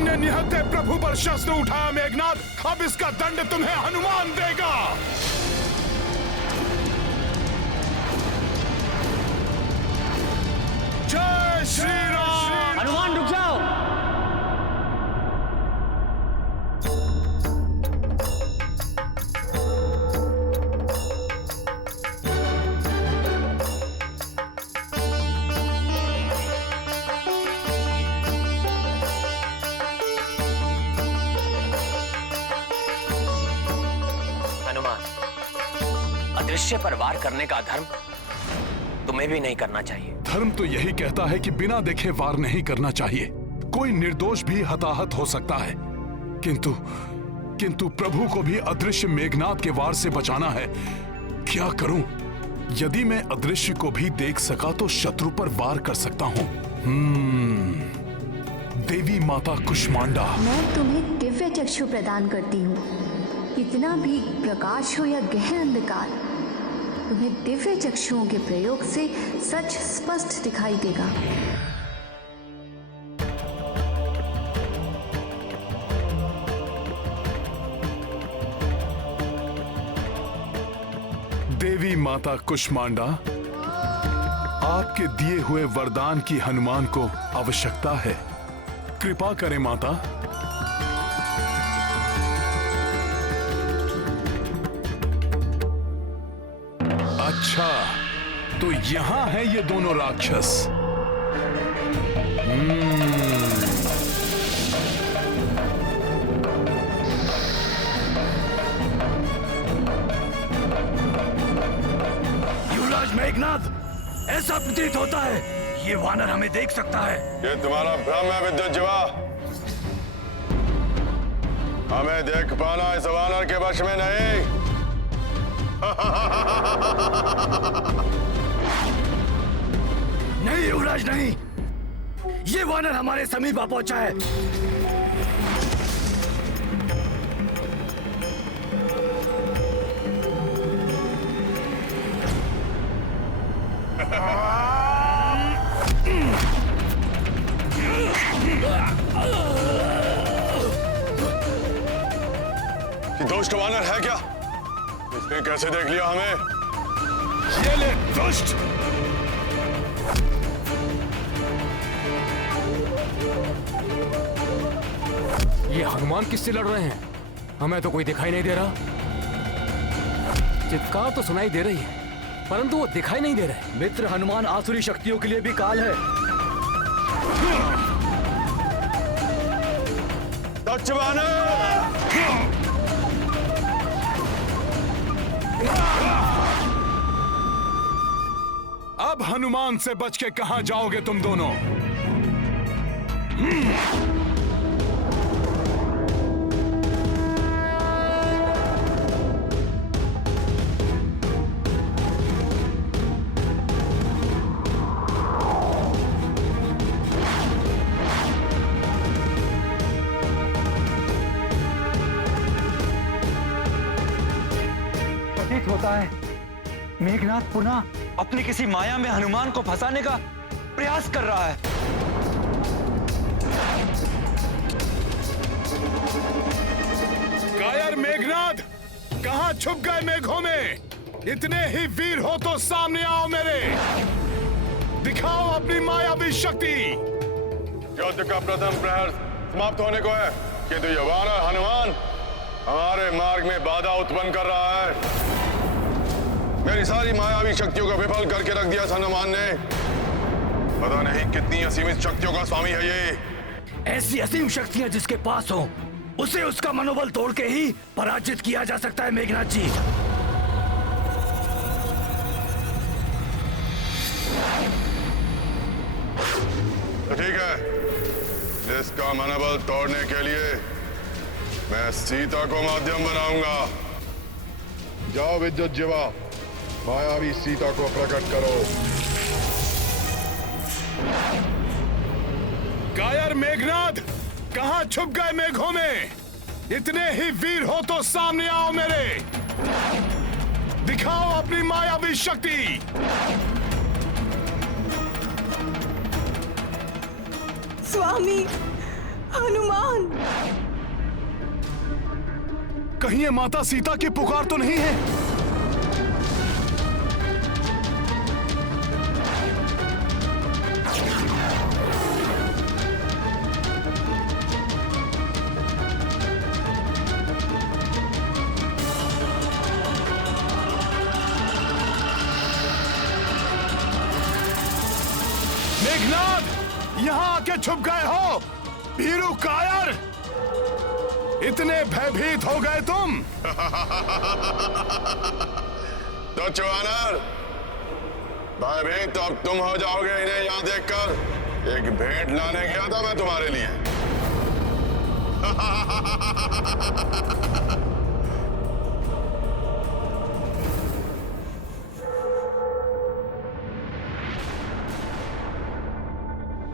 तुमने निहत्थे प्रभु पर शस्त्र उठाया मेघनाद, अब इसका दंड तुम्हें हनुमान देगा। जय श्री राम। हनुमान रुक जाओ। अदृश्य पर वार करने का धर्म तुम्हें भी नहीं करना चाहिए। धर्म तो यही कहता है कि बिना देखे वार नहीं करना चाहिए। कोई निर्दोष भी हताहत हो सकता है, किंतु प्रभु को भी अदृश्य मेघनाद के वार से बचाना है। क्या करूं? यदि मैं अदृश्य को भी देख सका तो शत्रु पर वार कर सकता हूं। देवी माता कुष्मांडा, मैं तुम्हें दिव्य चक्षु प्रदान करती हूँ। कितना भी प्रकाश हो या गहन अंधकार, तुम्हें दिव्य चक्षुओं के प्रयोग से सच स्पष्ट दिखाई देगा। देवी माता कुष्मांडा, आपके दिए हुए वरदान की हनुमान को आवश्यकता है। कृपा करें माता। अच्छा, तो यहां है ये दोनों राक्षस। युवराज मेघनाद, ऐसा प्रतीत होता है ये वानर हमें देख सकता है। ये तुम्हारा भ्रम है विद्युज्जीवा। हमें देख पाना इस वानर के वश में नहीं। नहीं युवराज नहीं, ये वानर हमारे समीप आ पहुंचा है। ये दुष्ट वानर है क्या? इसने कैसे देख लिया हमें? ये ले दुष्ट। ये हनुमान किससे लड़ रहे हैं? हमें तो कोई दिखाई नहीं दे रहा। चित्कार तो सुनाई दे रही है, परंतु वो दिखाई नहीं दे रहे। मित्र हनुमान आसुरी शक्तियों के लिए भी काल है। दक्ष वानर! अब हनुमान से बच के कहां जाओगे तुम दोनों? प्रतीत होता है मेघनाद पुनः अपनी किसी माया में हनुमान को फंसाने का प्रयास कर रहा है। कायर मेघनाद, कहां छुप गए मेघों में? इतने ही वीर हो तो सामने आओ मेरे, दिखाओ अपनी मायावी शक्ति। युद्ध का प्रथम प्रहर समाप्त होने को है, किंतु ये वानर हनुमान हमारे मार्ग में बाधा उत्पन्न कर रहा है। मेरी सारी मायावी शक्तियों को विफल करके रख दिया हनुमान ने। पता नहीं कितनी असीमित शक्तियों का स्वामी है ये। ऐसी असीम शक्तियां जिसके पास हो, उसे उसका मनोबल तोड़ के ही पराजित किया जा सकता है मेघनाथ जी। तो ठीक है, जिसका मनोबल तोड़ने के लिए मैं सीता को माध्यम बनाऊंगा। जाओ विद्युज्जीवा, मायावी सीता को प्रकट करो। कायर मेघनाद, कहां छुप गए मेघों में? इतने ही वीर हो तो सामने आओ मेरे, दिखाओ अपनी मायावी शक्ति। स्वामी हनुमान, कहीं ये माता सीता की पुकार तो नहीं है? मेघनाद, यहां आके छुप गए हो? भीरू कायर, इतने भयभीत हो गए तुम? तो चुआनर, भयभीत तो अब तुम हो जाओगे इन्हें यहां देखकर। एक भेंट लाने गया था मैं तुम्हारे लिए।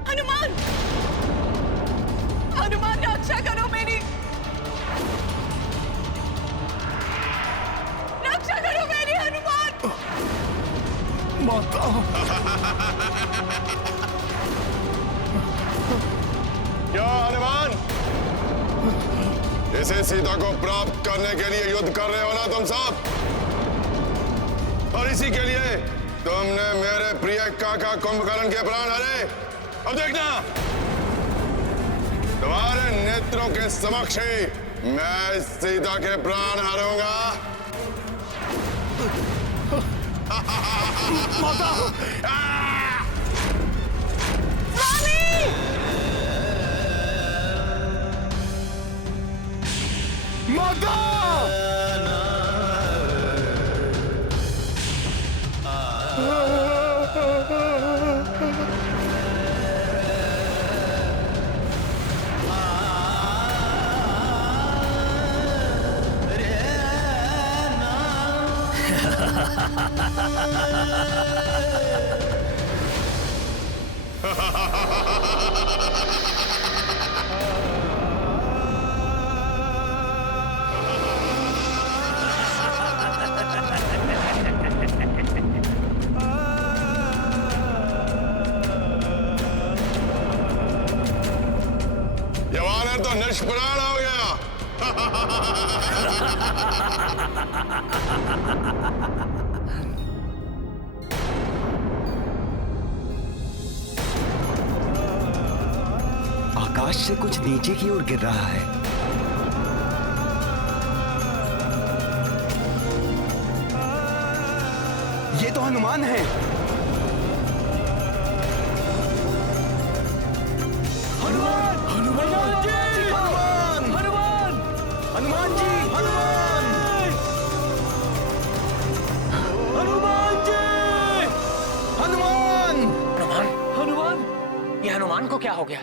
हनुमान! हनुमान, रक्षा करो मेरी! रक्षा करो मेरी, हनुमान! माता, क्या हनुमान, इसे सीता को प्राप्त करने के लिए युद्ध कर रहे हो ना तुम सब? और इसी के लिए तुमने मेरे प्रिय काका कुंभकर्ण के प्राण हरे। अब देखना, तुम्हारे नेत्रों के समक्ष ही मैं सीता के प्राण हरूंगा। माता! माता! यवानर तो निष्प्राण हो गया। आकाश से कुछ नीचे की ओर गिर रहा है। ये तो हनुमान है। हनुमान! हनुमान जी! हनुमान! हनुमान! हनुमान जी! हनुमान! हनुमान जी! हनुमान! हनुमान, हनुमान! ये हनुमान को क्या हो गया?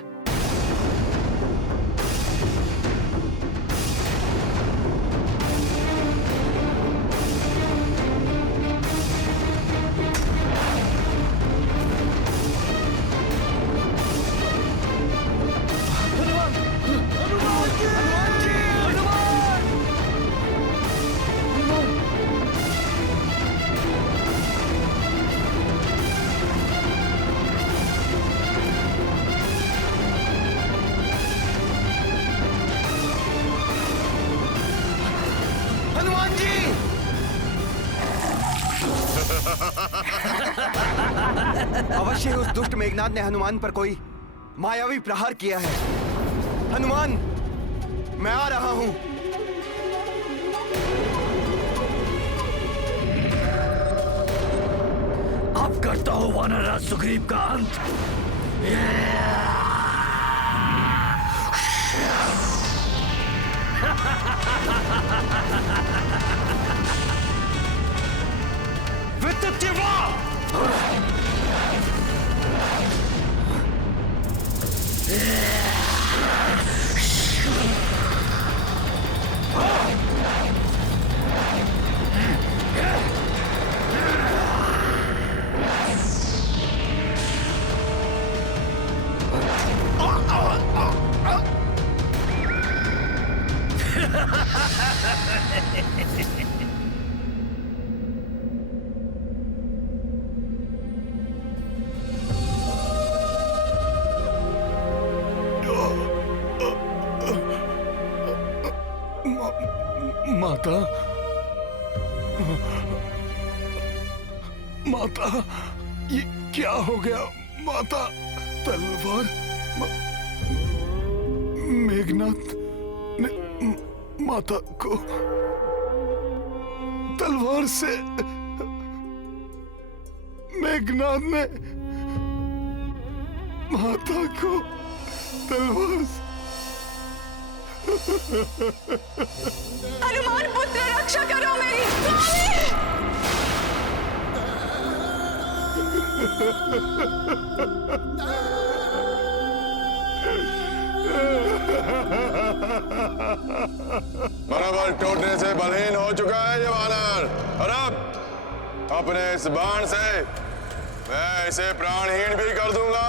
हनुमान जी! अवश्य उस दुष्ट मेघनाद ने हनुमान पर कोई मायावी प्रहार किया है। हनुमान, मैं आ रहा हूं। अब करता हूं वानरराज सुग्रीव का अंत। विद्युतीवा! माता, माता, ये क्या हो गया माता? तलवार मेघनाथ ने माता को तलवार से, मेघनाथ ने माता को तलवार से। हनुमान पुत्र रक्षा करो मेरी स्वामी। मनोबल टूटने से बलहीन हो चुका है ये वानर, और अब अपने इस बाण से मैं इसे प्राणहीन भी कर दूंगा।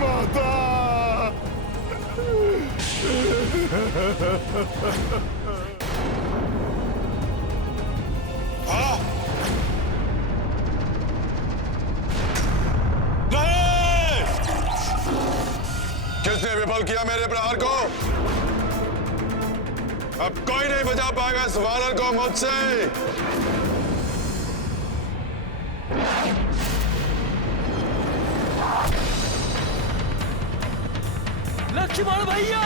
माता, हाँ? नहीं! किसने विफल किया मेरे प्रहार को? अब कोई नहीं बचा पाएगा इस वानर को मुझसे। लक्ष्मण भैया!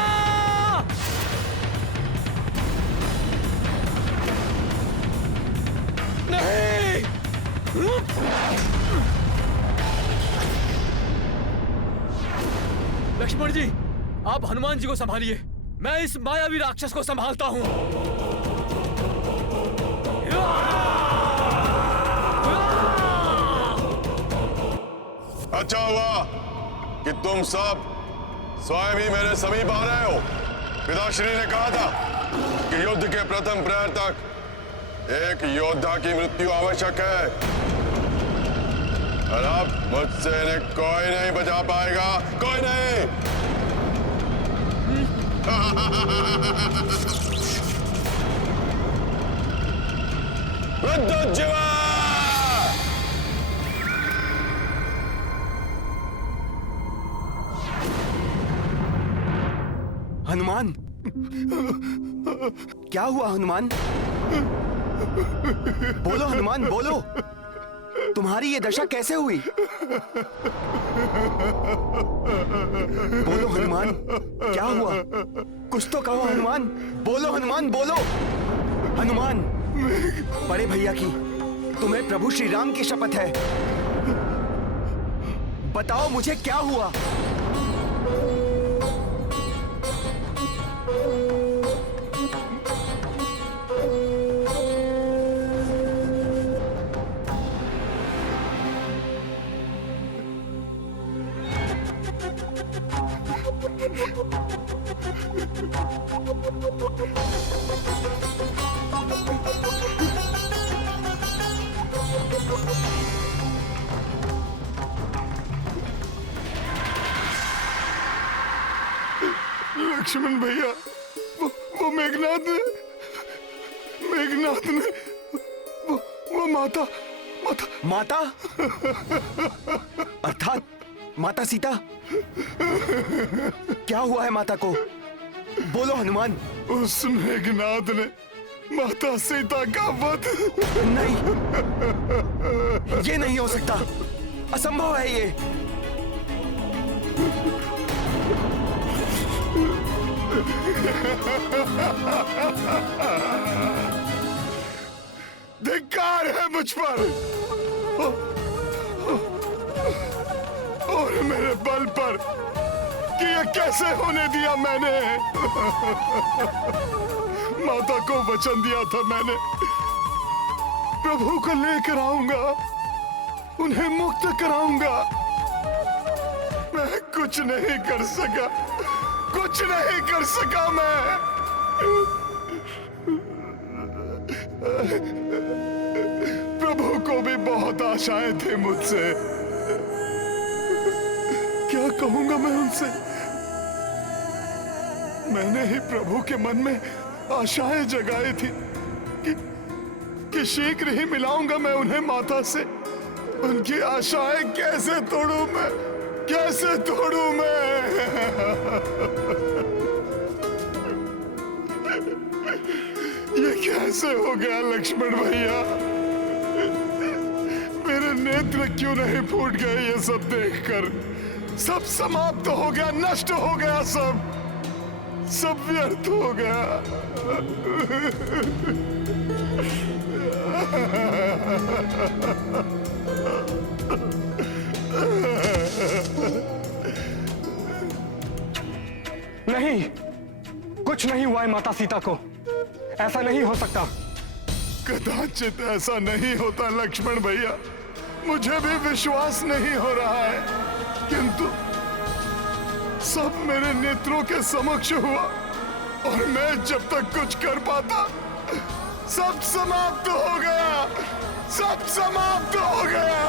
नहीं! लक्ष्मण जी, आप हनुमान जी को संभालिए, मैं इस मायावी राक्षस को संभालता हूं। अच्छा हुआ कि तुम सब स्वयं ही मेरे समीप आ रहे हो। पिताश्री ने कहा था कि युद्ध के प्रथम प्रहर तक एक योद्धा की मृत्यु आवश्यक है, और अब मुझसे इन्हें कोई नहीं बचा पाएगा, कोई नहीं। विद्युज्जीवा! हनुमान, क्या हुआ हनुमान? बोलो हनुमान, बोलो, तुम्हारी ये दशा कैसे हुई? बोलो हनुमान, क्या हुआ? कुछ तो कहो हनुमान, बोलो हनुमान, बोलो। हनुमान, बड़े भैया की, तुम्हें प्रभु श्री राम की शपथ है, बताओ मुझे क्या हुआ? लक्ष्मण भैया, वो मेघनाथ ने वो माता माता? अर्थात माता सीता? क्या हुआ है माता को? बोलो हनुमान। उस मेघनाथ ने माता सीता का वध। नहीं, ये नहीं हो सकता, असंभव है ये। धिक्कार है मुझ पर और मेरे बल पर कि ये कैसे होने दिया मैंने। माता को वचन दिया था मैंने, प्रभु को लेकर आऊंगा, उन्हें मुक्त कराऊंगा। मैं कुछ नहीं कर सका, कुछ नहीं कर सका मैं। प्रभु को भी बहुत आशाएं थी मुझसे। क्या कहूंगा मैं उनसे? मैंने ही प्रभु के मन में आशाएं जगाई थी कि शीघ्र ही मिलाऊंगा मैं उन्हें माता से। उनकी आशाएं कैसे तोड़ूं मैं, कैसे तोड़ूं मैं? ये कैसे हो गया लक्ष्मण भैया? मेरे नेत्र क्यों नहीं फूट गए ये सब देखकर? सब समाप्त हो गया, नष्ट हो गया, सब व्यर्थ हो गया। नहीं, कुछ नहीं हुआ है माता सीता को। ऐसा नहीं हो सकता। कदाचित ऐसा नहीं होता लक्ष्मण भैया, मुझे भी विश्वास नहीं हो रहा है, किंतु सब मेरे नेत्रों के समक्ष हुआ और मैं जब तक कुछ कर पाता सब समाप्त हो गया, सब समाप्त हो गया।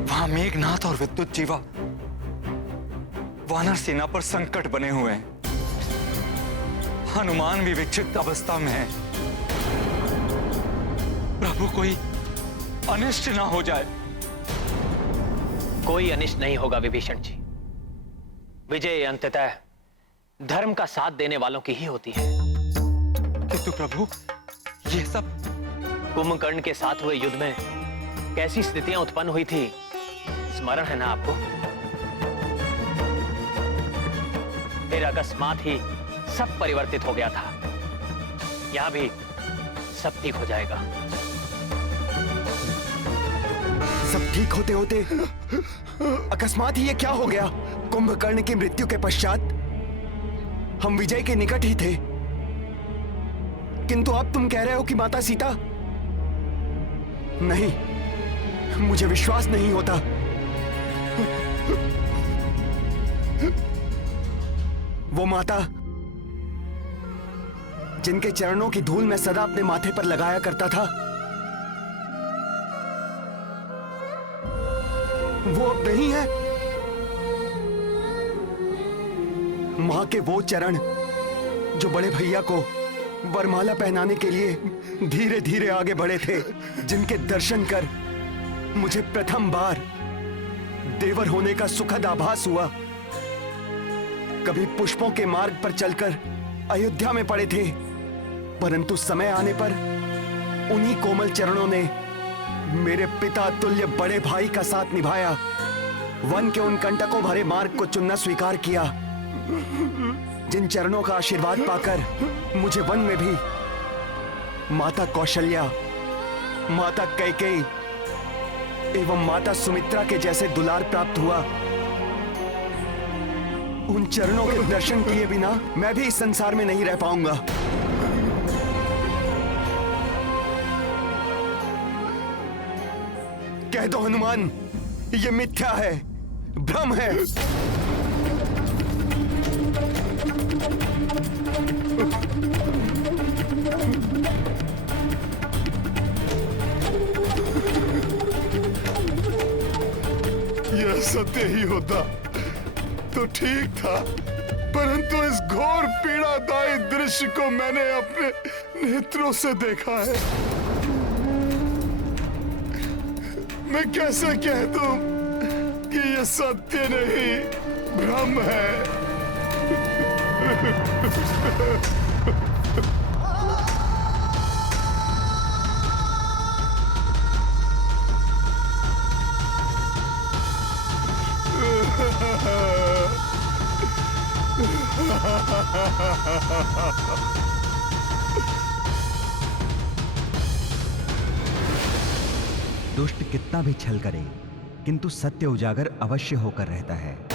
वहां मेघनाथ और विद्युत जीवा वानर सेना पर संकट बने हुए हैं। हनुमान भी विक्षिप्त अवस्था में है। प्रभु, कोई अनिष्ट ना हो जाए। कोई अनिष्ट नहीं होगा विभीषण जी। विजय अंततः धर्म का साथ देने वालों की ही होती है। किंतु प्रभु, ये सब कुंभकर्ण के साथ हुए युद्ध में कैसी स्थितियां उत्पन्न हुई थी, स्मरण है ना आपको? फिर अकस्मात ही सब परिवर्तित हो गया था। यहां भी सब ठीक हो जाएगा। सब ठीक होते होते अकस्मात ही ये क्या हो गया? कुंभकर्ण की मृत्यु के पश्चात हम विजय के निकट ही थे, किंतु अब तुम कह रहे हो कि माता सीता। नहीं, मुझे विश्वास नहीं होता। वो माता जिनके चरणों की धूल मैं सदा अपने माथे पर लगाया करता था, वो अब नहीं है। मां के वो चरण जो बड़े भैया को वरमाला पहनाने के लिए धीरे धीरे आगे बढ़े थे, जिनके दर्शन कर मुझे प्रथम बार देवर होने का सुखद आभास हुआ। कभी पुष्पों के मार्ग पर चलकर अयोध्या में पड़े थे, परंतु समय आने पर उन्हीं कोमल चरणों ने मेरे पिता तुल्य बड़े भाई का साथ निभाया। वन के उन कंटकों भरे मार्ग को चुनना स्वीकार किया। जिन चरणों का आशीर्वाद पाकर मुझे वन में भी माता कौशल्या, माता कैकेयी एवं माता सुमित्रा के जैसे दुलार प्राप्त हुआ, उन चरणों के दर्शन किए बिना मैं भी इस संसार में नहीं रह पाऊंगा। कह दो हनुमान, ये मिथ्या है, भ्रम है। यह सत्य ही होता तो ठीक था, परंतु इस घोर पीड़ादायी दृश्य को मैंने अपने नेत्रों से देखा है। मैं कैसे कह दूं कि यह सत्य नहीं, भ्रम है। दुष्ट कितना भी छल करे, किंतु सत्य उजागर अवश्य होकर रहता है।